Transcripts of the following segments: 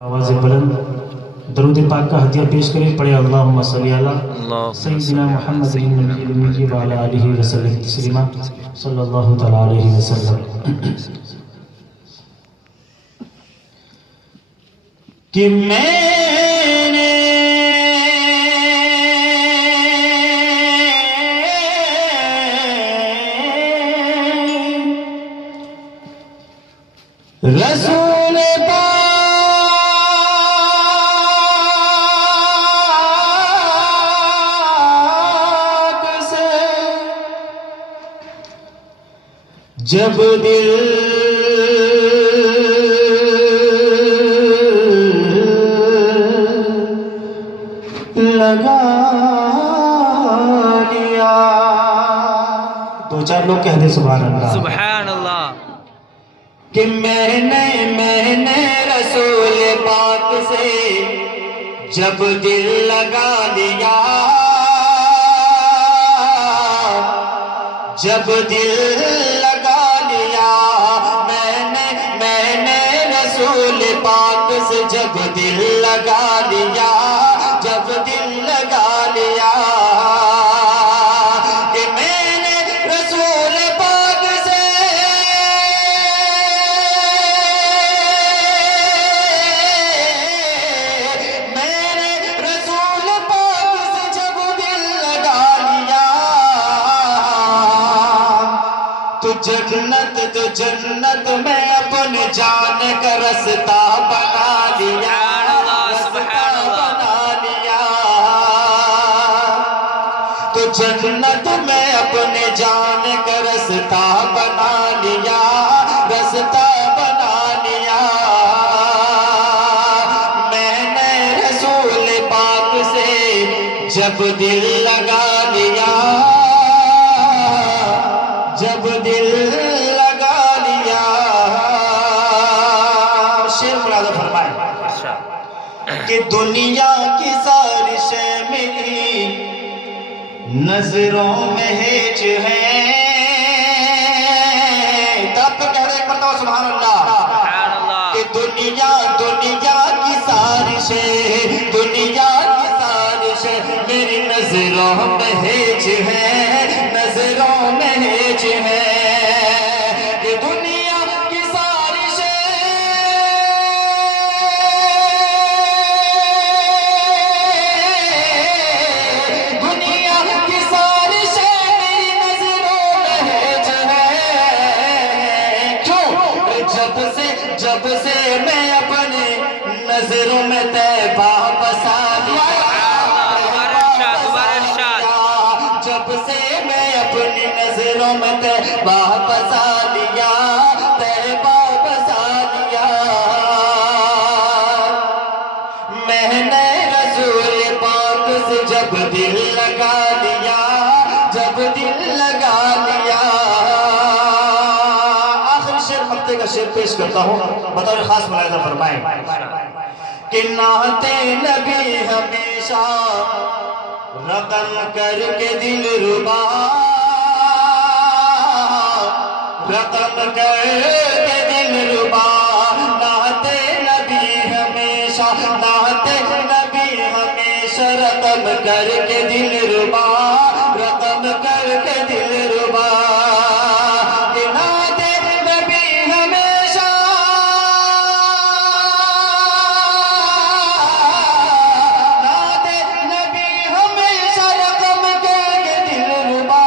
آواز بلند درود پاک کا ہدیہ پیش کریں. پڑھے اللہم صلی علی سیدنا محمد النبی المی وعلی آلہ وسلم تسلیما صلی اللہ تعالی علیہ وسلم. کہ میں نے رسول جب دل لگا دیا. دو چار لوگ کہہ دے سبحان اللہ سبحان اللہ. کہ میں نے رسول پاک سے جب دل لگا دیا، جب دل لگا لیا میں نے رسول پاک سے جب دل لگا لیا، جب دل لگا لیا. کہ میں نے رسول پاک سے جب دل لگا لیا، تو جنت میں اپنے جان کا رستہ بنا لیا، رستہ بنا لیا. تو جنت میں اپنے جان کا رستہ بنا لیا، رستہ بنا لیا. میں نے رسول پاک سے جب دل لگا لیا، جب دل لگا لیا. شیر مراد فرمائے کہ دنیا کی ساری شے میری نظروں میں ہیچ ہے. تب تو کہہ رہے ایک مرتبہ سبحان اللہ. کہ دنیا کی ساری شے، دنیا کی ساری شے میری نظروں میں ہیچ ہے، نظروں میں ہیچ ہے. کہ دنیا کی ساری شے، دنیا کی ساری شے میری نظروں میں ہیچ ہے. کیوں؟ جب سے میں اپنے نظروں میں طیبہ بسا لیا، جب سے میں اپنی نظروں میں طیبہ بسا لیا، طیبہ بسا لیا. میں نے رسول پاک سے جب دل لگا لیا، جب دل لگا لیا. آخر شعر مقطع کا شعر پیش کرتا ہوں، بطور خاص ملاحظہ فرمائیں کہ نعت نبی ہمیشہ رقم کر کے دل ربا، رقم کر کے دل ربا. نعت نبی ہمیشہ، نعت نبی ہمیشہ رقم کر کے دل ربا، رقم کر کے دل ربا. کہ نعت نبی ہمیشہ، نعت نبی ہمیشہ رقم کر کے دل ربا.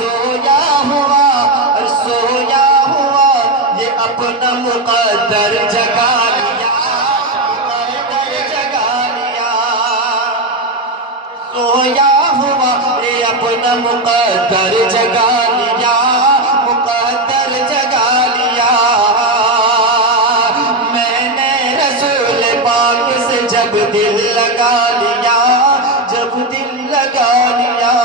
سویا ہوا یہ اپنا مقدر جگا لیا، مقدر جگا لیا. سویا ہوا یہ اپنا مقدر جگا لیا، مقدر جگا لیا. میں نے رسول پاک سے جب دل لگا لیا، جب دل لگا لیا.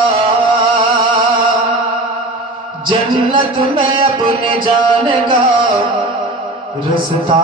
جنت میں اپنے جان کا رستہ